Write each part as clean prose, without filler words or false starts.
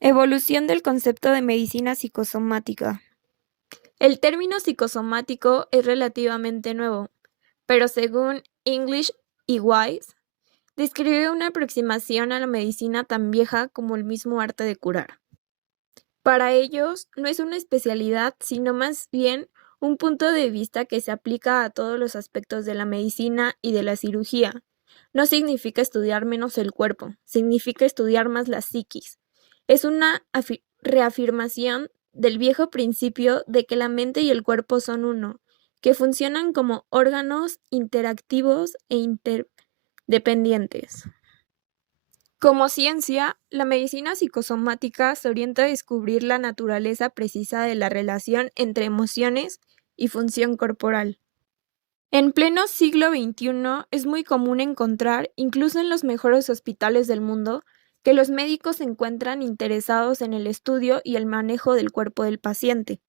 Evolución del concepto de medicina psicosomática. El término psicosomático es relativamente nuevo, pero según English y Wise, describe una aproximación a la medicina tan vieja como el mismo arte de curar. Para ellos, no es una especialidad, sino más bien un punto de vista que se aplica a todos los aspectos de la medicina y de la cirugía. No significa estudiar menos el cuerpo, significa estudiar más la psiquis. Es una reafirmación del viejo principio de que la mente y el cuerpo son uno, que funcionan como órganos interactivos e interdependientes. Como ciencia, la medicina psicosomática se orienta a descubrir la naturaleza precisa de la relación entre emociones y función corporal. En pleno siglo XXI es muy común encontrar, incluso en los mejores hospitales del mundo, que los médicos se encuentran interesados en el estudio y el manejo del cuerpo del paciente.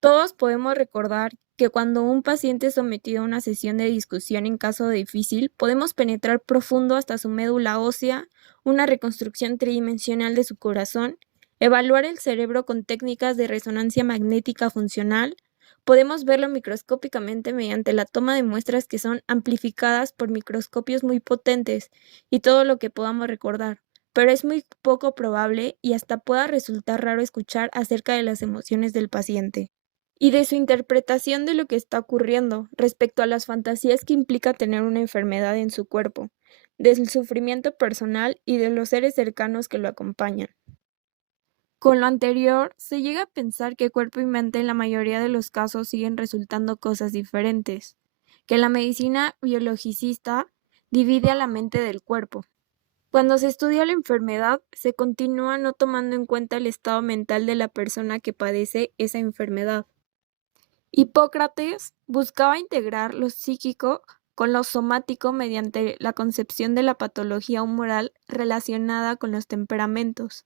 Todos podemos recordar que cuando un paciente es sometido a una sesión de discusión en caso difícil, podemos penetrar profundo hasta su médula ósea, una reconstrucción tridimensional de su corazón, evaluar el cerebro con técnicas de resonancia magnética funcional, podemos verlo microscópicamente mediante la toma de muestras que son amplificadas por microscopios muy potentes y todo lo que podamos recordar. Pero es muy poco probable y hasta pueda resultar raro escuchar acerca de las emociones del paciente y de su interpretación de lo que está ocurriendo respecto a las fantasías que implica tener una enfermedad en su cuerpo, del sufrimiento personal y de los seres cercanos que lo acompañan. Con lo anterior, se llega a pensar que cuerpo y mente en la mayoría de los casos siguen resultando cosas diferentes, que la medicina biologicista divide a la mente del cuerpo. Cuando se estudia la enfermedad, se continúa no tomando en cuenta el estado mental de la persona que padece esa enfermedad. Hipócrates buscaba integrar lo psíquico con lo somático mediante la concepción de la patología humoral relacionada con los temperamentos.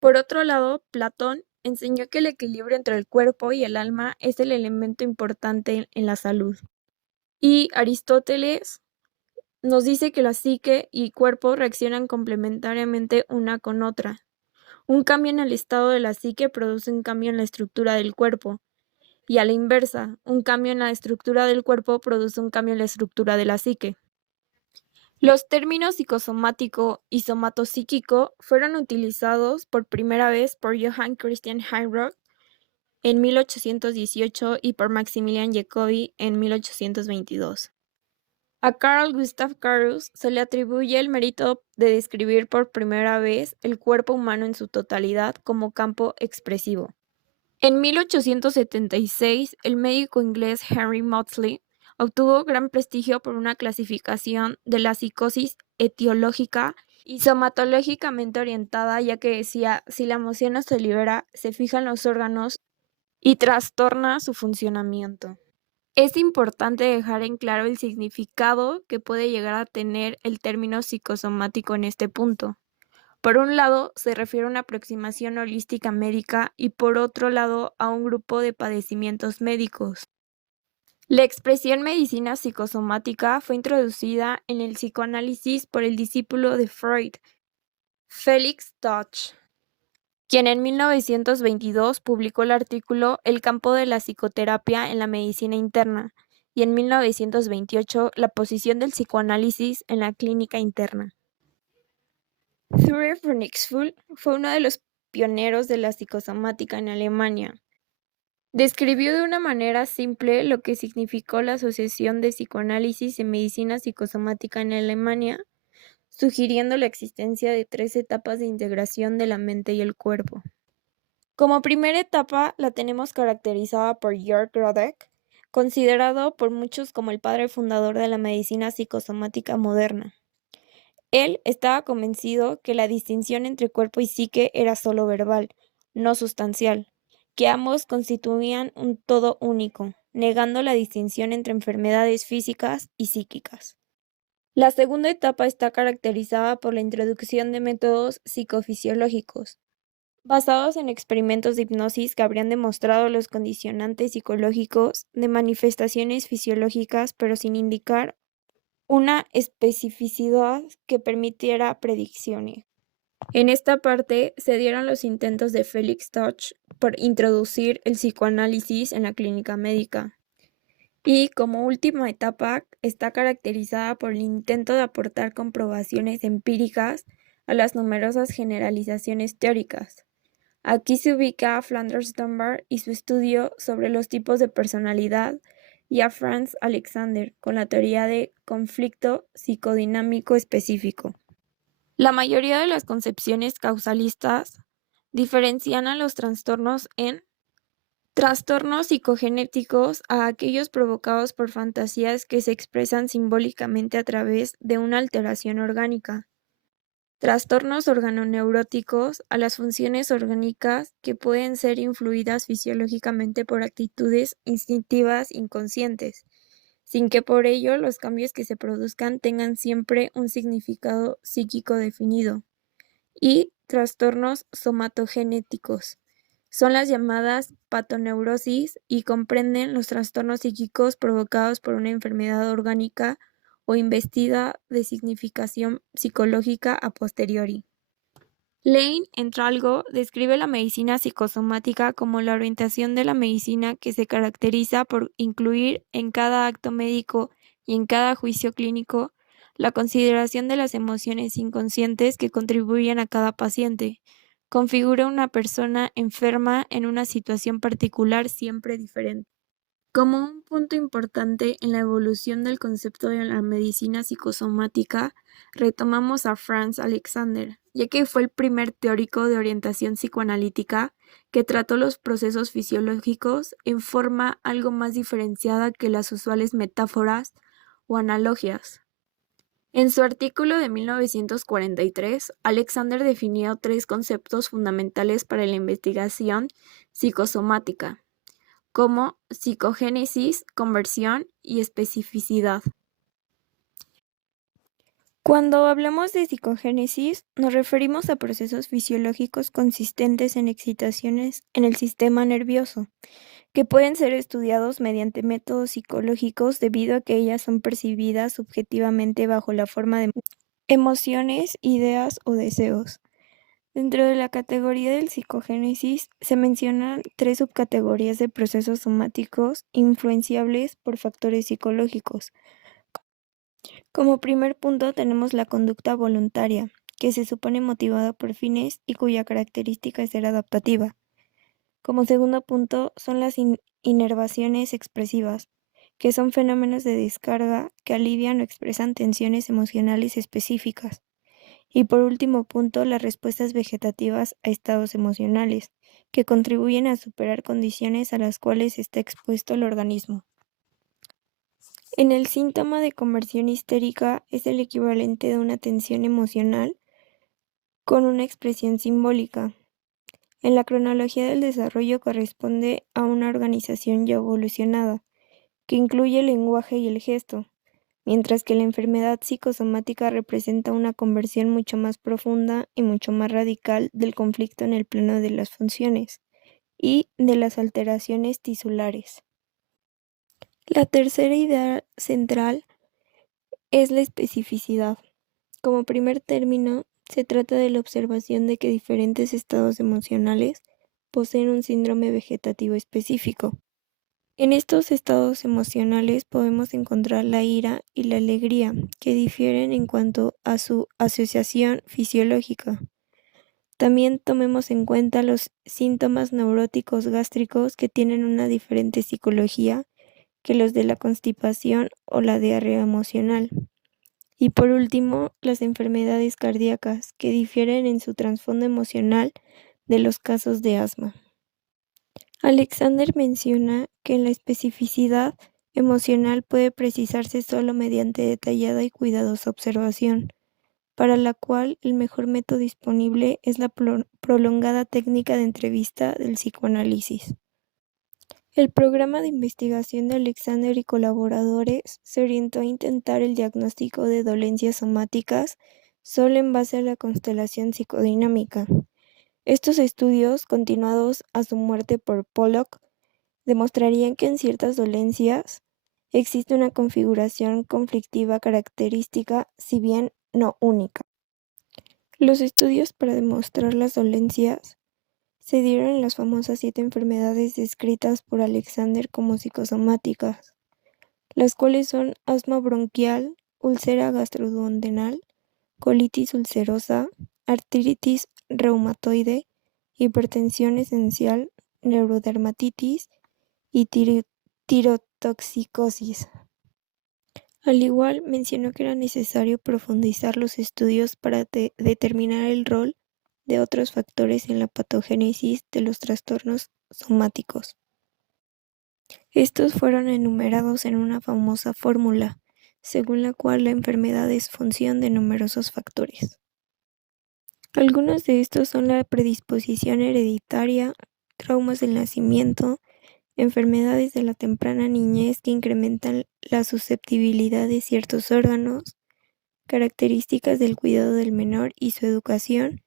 Por otro lado, Platón enseñó que el equilibrio entre el cuerpo y el alma es el elemento importante en la salud. Y Aristóteles nos dice que la psique y cuerpo reaccionan complementariamente una con otra. Un cambio en el estado de la psique produce un cambio en la estructura del cuerpo. Y a la inversa, un cambio en la estructura del cuerpo produce un cambio en la estructura de la psique. Los términos psicosomático y somatopsíquico fueron utilizados por primera vez por Johann Christian Heinroth en 1818 y por Maximilian Jacobi en 1822. A Carl Gustav Carus se le atribuye el mérito de describir por primera vez el cuerpo humano en su totalidad como campo expresivo. En 1876, el médico inglés Henry Maudsley obtuvo gran prestigio por una clasificación de la psicosis etiológica y somatológicamente orientada, ya que decía, si la emoción no se libera, se fijan los órganos y trastorna su funcionamiento. Es importante dejar en claro el significado que puede llegar a tener el término psicosomático en este punto. Por un lado, se refiere a una aproximación holística médica y por otro lado, a un grupo de padecimientos médicos. La expresión medicina psicosomática fue introducida en el psicoanálisis por el discípulo de Freud, Felix Dodge, quien en 1922 publicó el artículo El campo de la psicoterapia en la medicina interna y en 1928 La posición del psicoanálisis en la clínica interna. Theodor von Ixful fue uno de los pioneros de la psicosomática en Alemania. Describió de una manera simple lo que significó la asociación de psicoanálisis y medicina psicosomática en Alemania, sugiriendo la existencia de 3 etapas de integración de la mente y el cuerpo. Como primera etapa la tenemos caracterizada por Jörg Grodek, considerado por muchos como el padre fundador de la medicina psicosomática moderna. Él estaba convencido que la distinción entre cuerpo y psique era solo verbal, no sustancial, que ambos constituían un todo único, negando la distinción entre enfermedades físicas y psíquicas. La segunda etapa está caracterizada por la introducción de métodos psicofisiológicos, basados en experimentos de hipnosis que habrían demostrado los condicionantes psicológicos de manifestaciones fisiológicas, pero sin indicar una especificidad que permitiera predicciones. En esta parte se dieron los intentos de Felix Stoch por introducir el psicoanálisis en la clínica médica. Y como última etapa está caracterizada por el intento de aportar comprobaciones empíricas a las numerosas generalizaciones teóricas. Aquí se ubica a Flanders Dunbar y su estudio sobre los tipos de personalidad y a Franz Alexander con la teoría de conflicto psicodinámico específico. La mayoría de las concepciones causalistas diferencian a los trastornos en trastornos psicogenéticos a aquellos provocados por fantasías que se expresan simbólicamente a través de una alteración orgánica. Trastornos organoneuróticos a las funciones orgánicas que pueden ser influidas fisiológicamente por actitudes instintivas inconscientes, sin que por ello los cambios que se produzcan tengan siempre un significado psíquico definido. Y trastornos somatogenéticos. Son las llamadas patoneurosis y comprenden los trastornos psíquicos provocados por una enfermedad orgánica o investida de significación psicológica a posteriori. Lane, entre algo, describe la medicina psicosomática como la orientación de la medicina que se caracteriza por incluir en cada acto médico y en cada juicio clínico la consideración de las emociones inconscientes que contribuyen a cada paciente. Configura una persona enferma en una situación particular siempre diferente. Como un punto importante en la evolución del concepto de la medicina psicosomática, retomamos a Franz Alexander, ya que fue el primer teórico de orientación psicoanalítica que trató los procesos fisiológicos en forma algo más diferenciada que las usuales metáforas o analogias. En su artículo de 1943, Alexander definió tres conceptos fundamentales para la investigación psicosomática como psicogénesis, conversión y especificidad. Cuando hablamos de psicogénesis, nos referimos a procesos fisiológicos consistentes en excitaciones en el sistema nervioso, que pueden ser estudiados mediante métodos psicológicos debido a que ellas son percibidas subjetivamente bajo la forma de emociones, ideas o deseos. Dentro de la categoría del psicogénesis se mencionan tres subcategorías de procesos somáticos influenciables por factores psicológicos. Como primer punto tenemos la conducta voluntaria, que se supone motivada por fines y cuya característica es ser adaptativa. Como segundo punto son las inervaciones expresivas, que son fenómenos de descarga que alivian o expresan tensiones emocionales específicas. Y por último punto, las respuestas vegetativas a estados emocionales, que contribuyen a superar condiciones a las cuales está expuesto el organismo. En el síntoma de conversión histérica es el equivalente de una tensión emocional con una expresión simbólica. En la cronología del desarrollo corresponde a una organización ya evolucionada, que incluye el lenguaje y el gesto, mientras que la enfermedad psicosomática representa una conversión mucho más profunda y mucho más radical del conflicto en el plano de las funciones y de las alteraciones tisulares. La tercera idea central es la especificidad. Como primer término, se trata de la observación de que diferentes estados emocionales poseen un síndrome vegetativo específico. En estos estados emocionales podemos encontrar la ira y la alegría, que difieren en cuanto a su asociación fisiológica. También tomemos en cuenta los síntomas neuróticos gástricos que tienen una diferente psicología que los de la constipación o la diarrea emocional. Y por último, las enfermedades cardíacas, que difieren en su trasfondo emocional de los casos de asma. Alexander menciona que la especificidad emocional puede precisarse solo mediante detallada y cuidadosa observación, para la cual el mejor método disponible es la prolongada técnica de entrevista del psicoanálisis. El programa de investigación de Alexander y colaboradores se orientó a intentar el diagnóstico de dolencias somáticas solo en base a la constelación psicodinámica. Estos estudios, continuados a su muerte por Pollock, demostrarían que en ciertas dolencias existe una configuración conflictiva característica, si bien no única. Los estudios para demostrar las dolencias se dieron en las famosas 7 enfermedades descritas por Alexander como psicosomáticas, las cuales son asma bronquial, úlcera gastroduodenal, colitis ulcerosa, artritis reumatoide, hipertensión esencial, neurodermatitis y tirotoxicosis. Al igual, mencionó que era necesario profundizar los estudios para determinar el rol de otros factores en la patogénesis de los trastornos somáticos. Estos fueron enumerados en una famosa fórmula, según la cual la enfermedad es función de numerosos factores. Algunos de estos son la predisposición hereditaria, traumas del nacimiento, enfermedades de la temprana niñez que incrementan la susceptibilidad de ciertos órganos, características del cuidado del menor y su educación,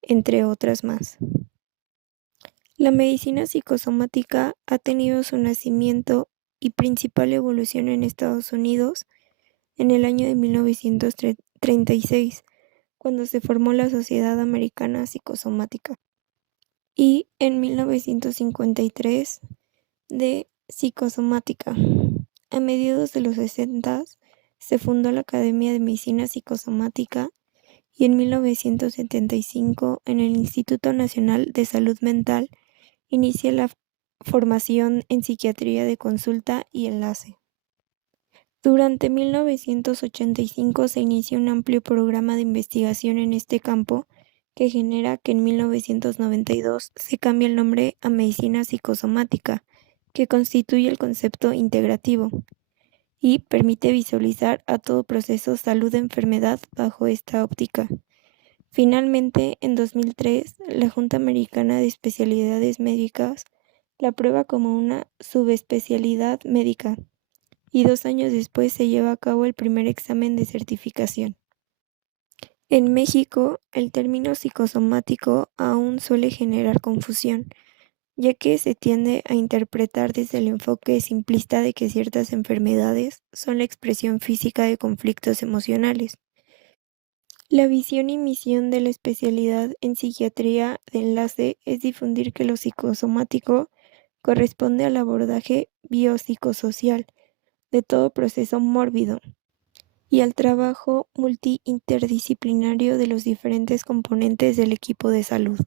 entre otras más. La medicina psicosomática ha tenido su nacimiento y principal evolución en Estados Unidos en el año de 1936, cuando se formó la Sociedad Americana Psicosomática, y en 1953 de psicosomática. A mediados de los 60 se fundó la Academia de Medicina Psicosomática y en 1975 en el Instituto Nacional de Salud Mental inicia la formación en psiquiatría de consulta y enlace. Durante 1985 se inicia un amplio programa de investigación en este campo que genera que en 1992 se cambie el nombre a medicina psicosomática, que constituye el concepto integrativo y permite visualizar a todo proceso salud-enfermedad bajo esta óptica. Finalmente, en 2003, la Junta Americana de Especialidades Médicas la aprueba como una subespecialidad médica y 2 años después se lleva a cabo el primer examen de certificación. En México, el término psicosomático aún suele generar confusión, ya que se tiende a interpretar desde el enfoque simplista de que ciertas enfermedades son la expresión física de conflictos emocionales. La visión y misión de la especialidad en psiquiatría de enlace es difundir que lo psicosomático corresponde al abordaje biopsicosocial de todo proceso mórbido y al trabajo multi-interdisciplinario de los diferentes componentes del equipo de salud.